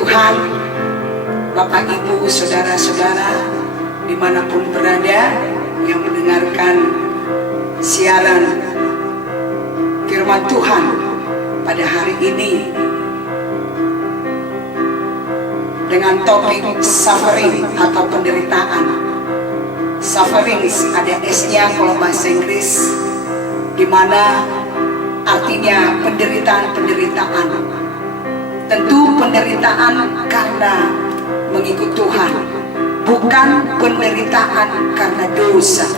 Tuhan, Bapak Ibu, saudara-saudara dimanapun berada yang mendengarkan siaran firman Tuhan pada hari ini dengan topik suffering atau penderitaan. Suffering ada S-nya kalau bahasa Inggris, di mana artinya penderitaan-penderitaan. Tentu penderitaan karena mengikut Tuhan, bukan penderitaan karena dosa.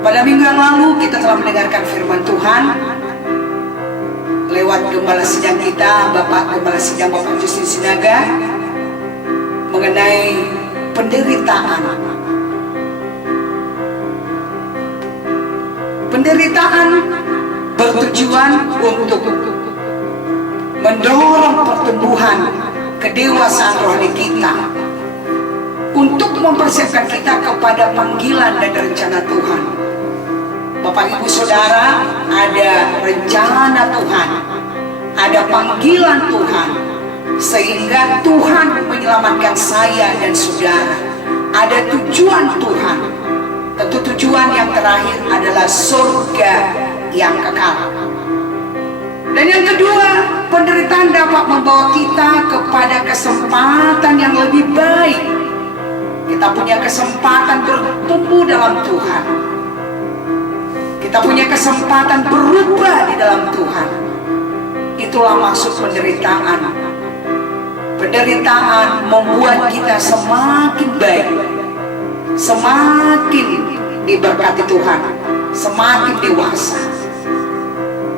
Pada minggu yang lalu kita telah mendengarkan firman Tuhan lewat gembala sidang kita, Bapak Gembala Sidang Bapak Justin Sinaga, mengenai penderitaan. Penderitaan bertujuan untuk mendorong pertumbuhan kedewasaan rohani kita, untuk mempersiapkan kita kepada panggilan dan rencana Tuhan. Bapak Ibu Saudara, ada rencana Tuhan, ada panggilan Tuhan, sehingga Tuhan menyelamatkan saya dan saudara. Ada tujuan Tuhan. Tentu tujuan yang terakhir adalah surga yang kekal. Dan yang kedua, penderitaan dapat membawa kita kepada kesempatan yang lebih baik. Kita punya kesempatan bertumbuh dalam Tuhan. Kita punya kesempatan berubah di dalam Tuhan. Itulah maksud penderitaan. Penderitaan membuat kita semakin baik, semakin diberkati Tuhan, semakin dewasa.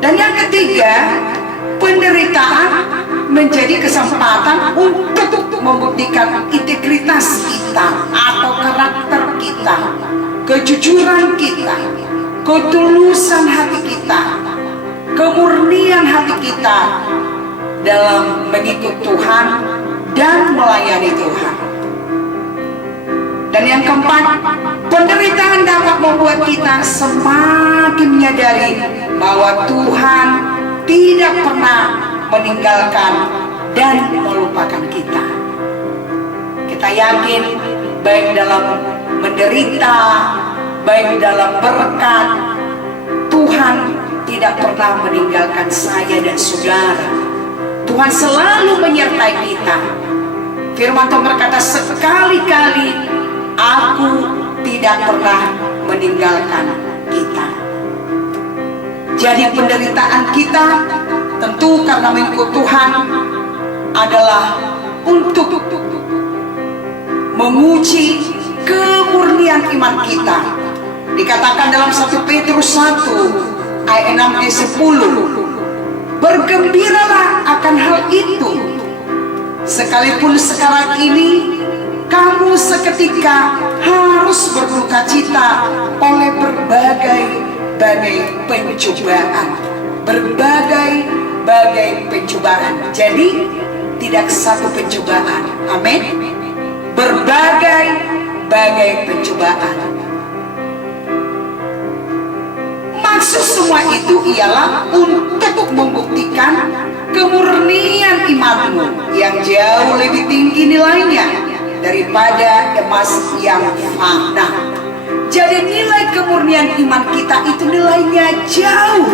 Dan yang ketiga, penderitaan menjadi kesempatan untuk membuktikan integritas kita atau karakter kita, kejujuran kita, ketulusan hati kita, kemurnian hati kita dalam mengikut Tuhan dan melayani Tuhan. Dan yang keempat, penderitaan dapat membuat kita semakin menyadari bahwa Tuhan tidak pernah meninggalkan dan melupakan kita. Kita yakin baik dalam menderita, baik dalam berkat, Tuhan tidak pernah meninggalkan saya dan saudara. Tuhan selalu menyertai kita. Firman Tuhan berkata, sekali-kali Aku tidak pernah meninggalkan kita. Jadi penderitaan kita tentu karena mengikut Tuhan adalah untuk menguji kemurnian iman kita. Dikatakan dalam 1 Petrus 1 ayat 6-10, bergembiralah akan hal itu, sekalipun sekarang ini kamu seketika harus berduka cita oleh berbagai pencobaan. Berbagai pencobaan. Jadi tidak satu pencobaan. Amin. Berbagai pencobaan. Maksud semua itu ialah untuk membuktikan kemurnian imanmu yang jauh lebih tinggi nilainya daripada emas yang fana. Jadi nilai kemurnian iman kita itu nilainya jauh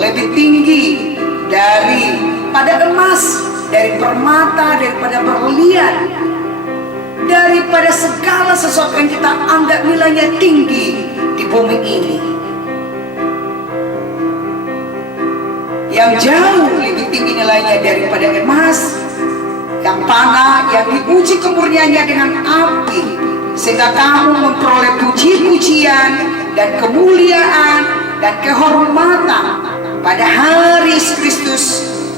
lebih tinggi daripada emas, dari permata, daripada berlian, daripada segala sesuatu yang kita anggap nilainya tinggi di bumi ini. Yang jauh lebih tinggi nilainya daripada emas yang panah, yang diuji kemurniannya dengan api, sehingga kamu memperoleh puji-pujian dan kemuliaan dan kehormatan pada hari Yesus Kristus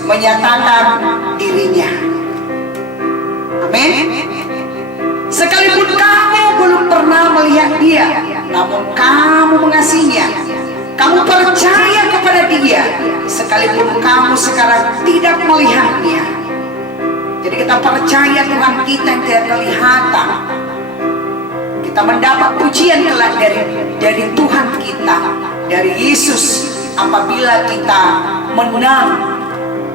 menyatakan dirinya. Amin. Sekalipun kamu belum pernah melihat dia, namun kamu mengasihinya, kamu percaya kepada dia, sekalipun kamu sekarang tidak melihatnya. Jadi kita percaya Tuhan kita yang tidak kelihatan. Kita mendapat pujian kelak dari Tuhan kita, dari Yesus, apabila kita menang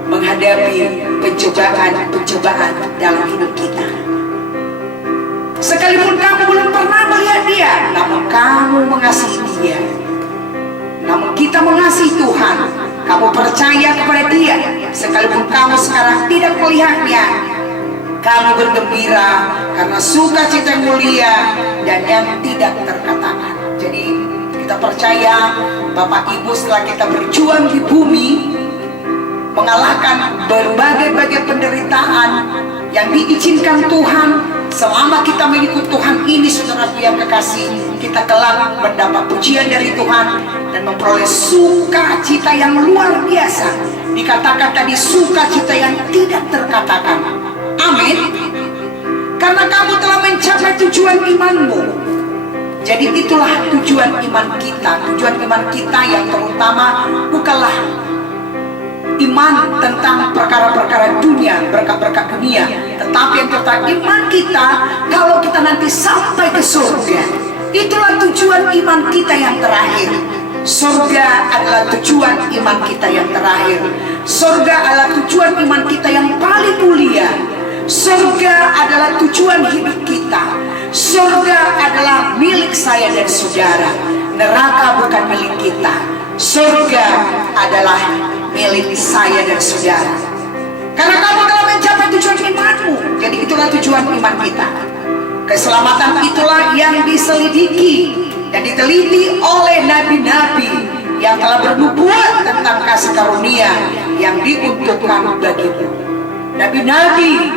menghadapi pencobaan-pencobaan dalam hidup kita. Sekalipun kamu belum pernah melihat Dia, namun kamu mengasihi Dia. Namun kita mengasihi Tuhan, kamu percaya kepada Dia, sekalipun kamu sekarang tidak melihatnya, kamu bergembira karena sukacita yang mulia dan yang tidak terkatakan. Jadi kita percaya Bapak Ibu, setelah kita berjuang di bumi, mengalahkan berbagai penderitaan yang diizinkan Tuhan, selama kita mengikut Tuhan ini, saudara yang kekasih, kita kelak mendapat pujian dari Tuhan dan memperoleh sukacita yang luar biasa. Dikatakan tadi sukacita yang tidak terkatakan. Amin. Karena kamu telah mencapai tujuan imanmu. Jadi itulah tujuan iman kita. Tujuan iman kita yang terutama bukanlah iman tentang perkara-perkara dunia, berkat-berkat dunia, tetapi yang terutama iman kita kalau kita nanti sampai ke surga. Itulah tujuan iman kita yang terakhir. Surga adalah tujuan iman kita yang terakhir. Surga adalah tujuan iman kita yang paling mulia. Surga adalah tujuan hidup kita. Surga adalah milik saya dan saudara. Neraka bukan milik kita. Surga adalah milik saya dan saudara. Karena kamu telah mencapai tujuan imanmu. Jadi itulah tujuan iman kita. Keselamatan itulah yang diselidiki dan diteliti oleh nabi-nabi yang telah bernubuat tentang kasih karunia yang diuntukkan bagimu. Nabi-nabi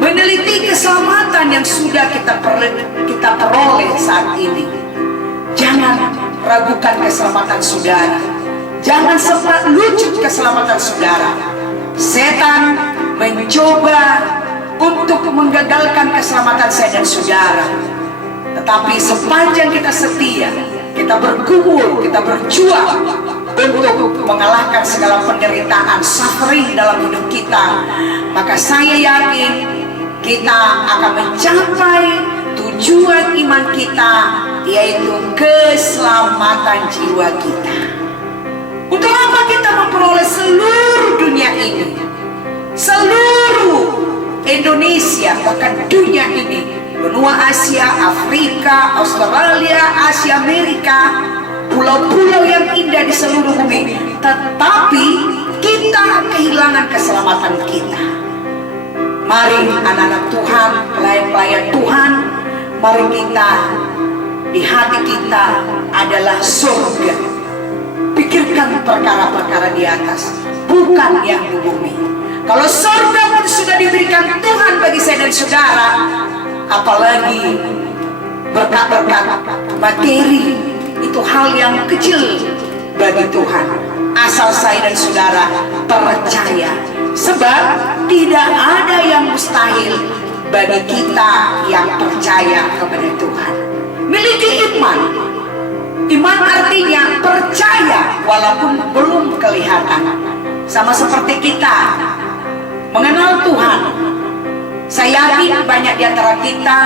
meneliti keselamatan yang sudah kita peroleh saat ini. Jangan ragukan keselamatan saudara. Jangan sempat lucut keselamatan saudara. Setan mencoba untuk menggagalkan keselamatan saya dan saudara. Tetapi sepanjang kita setia, kita bergumul, kita berjuang untuk mengalahkan segala penderitaan, suffering dalam hidup kita, maka saya yakin kita akan mencapai tujuan iman kita, yaitu keselamatan jiwa kita. Untuk apa kita memperoleh seluruh dunia ini, seluruh Indonesia, bahkan dunia ini, benua Asia, Afrika, Australia, Asia, Amerika, pulau-pulau yang indah di seluruh bumi, tetapi kita kehilangan keselamatan kita. Mari anak-anak Tuhan, pelayan-pelayan Tuhan, mari kita, di hati kita adalah surga. Pikirkan perkara-perkara di atas, bukan yang di bumi. Kalau surga pun sudah diberikan Tuhan bagi saya dan saudara, apalagi berkat-berkat materi, itu hal yang kecil bagi Tuhan. Asal saya dan saudara percaya. Sebab tidak ada yang mustahil bagi kita yang percaya kepada Tuhan. Miliki iman. Iman artinya percaya walaupun belum kelihatan. Sama seperti kita mengenal Tuhan. Saya yakin banyak di antara kita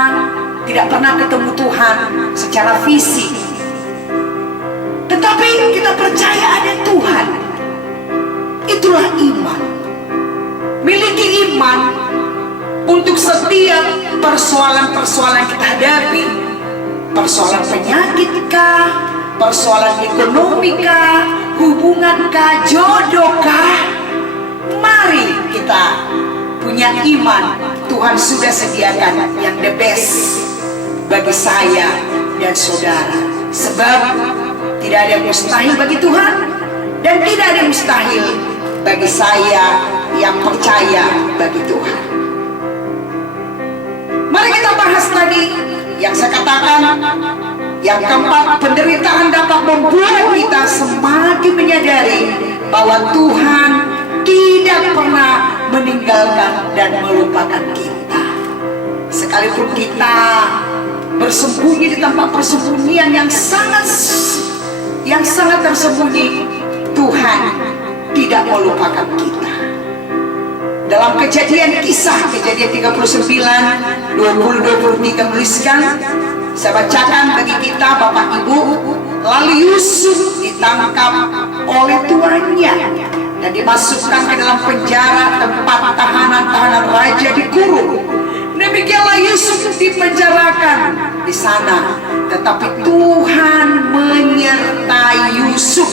tidak pernah ketemu Tuhan secara fisik, tetapi kita percaya ada Tuhan. Itulah iman. Miliki iman untuk setiap persoalan-persoalan kita hadapi. Persoalan penyakitkah, persoalan ekonomikah, hubungankah, jodohkah? Mari kita punya iman. Tuhan sudah sediakan yang the best bagi saya dan saudara. Sebab tidak ada yang mustahil bagi Tuhan, dan tidak ada yang mustahil bagi saya yang percaya bagi Tuhan. Mari kita bahas tadi yang saya katakan. Yang keempat, penderitaan dapat membuat kita semakin menyadari bahwa Tuhan tidak pernah meninggalkan dan melupakan kita. Sekalipun kita bersembunyi di tempat persembunyian yang sangat tersembunyi, Tuhan tidak melupakan kita. Dalam kejadian 39 20-23 menuliskan, saya bacakan bagi kita Bapak Ibu. Lalu Yusuf ditangkap oleh tuannya dan dimasukkan ke dalam penjara tempat tahanan-tahanan raja dikurung. Demikianlah Yusuf dipenjarakan di sana, tetapi Tuhan menyertai Yusuf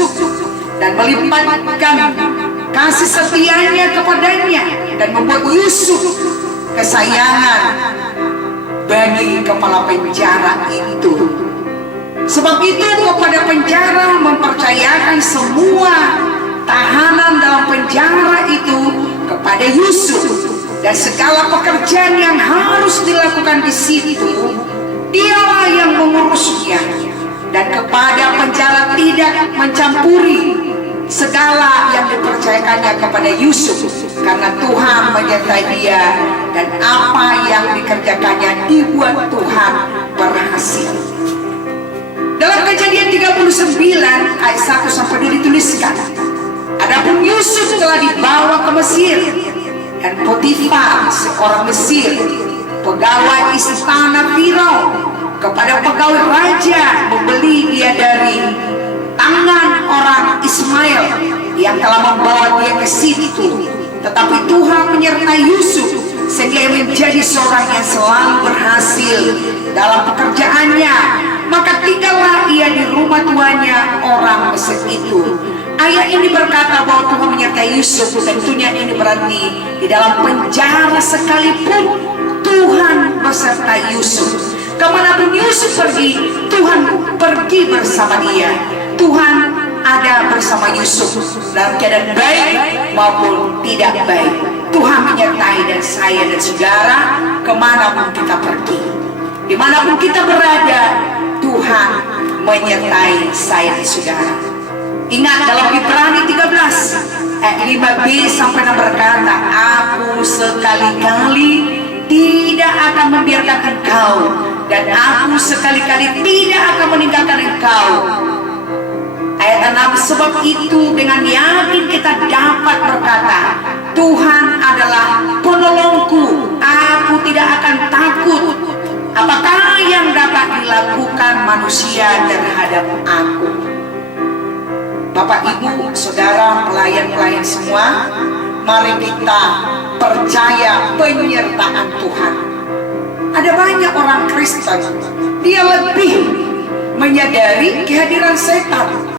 dan melipatkan kasih setianya kepadanya dan membuat Yusuf kesayangan bagi kepala penjara itu. Sebab itu kepada penjara mempercayakan semua tahanan dalam penjara itu kepada Yusuf, dan segala pekerjaan yang harus dilakukan di situ dialah yang mengurusnya, dan kepada penjara tidak mencampuri segala yang dipercayakannya kepada Yusuf, karena Tuhan menyertai dia dan apa yang dikerjakannya dibuat Tuhan berhasil. Dalam Kejadian 39 ayat 1 sampai 2 dituliskan, adapun Yusuf telah dibawa ke Mesir, dan Potifar seorang Mesir, pegawai istana Firaun, kepada pegawai raja membeli dia dari tangan orang Ismail yang telah membawa dia ke situ. Tetapi Tuhan menyertai Yusuf sehingga ia menjadi seorang yang selalu berhasil dalam pekerjaannya. Maka tinggallah ia di rumah tuannya orang Mesir itu. Ayat ini berkata bahwa Tuhan menyertai Yusuf, tentunya ini berarti di dalam penjara sekalipun Tuhan beserta Yusuf. Kemanapun Yusuf pergi, Tuhan pergi bersama dia. Tuhan ada bersama Yusuf dalam keadaan baik maupun tidak baik. Tuhan menyertai dan saya dan saudara kemanapun kita pergi, dimanapun kita berada, Tuhan menyertai saya dan saudara. Ingat dalam Ibrani 13 ayat 5b sampai 6 berkata, aku sekali-kali tidak akan membiarkan engkau, dan aku sekali-kali tidak akan meninggalkan engkau. Ayat 6, sebab itu dengan yakin kita dapat berkata, Tuhan adalah penolongku, aku tidak akan takut. Apakah yang dapat dilakukan manusia terhadap aku? Bapak, Ibu, Saudara, pelayan-pelayan semua, mari kita percaya penyertaan Tuhan. Ada banyak orang Kristen, dia lebih menyadari kehadiran setan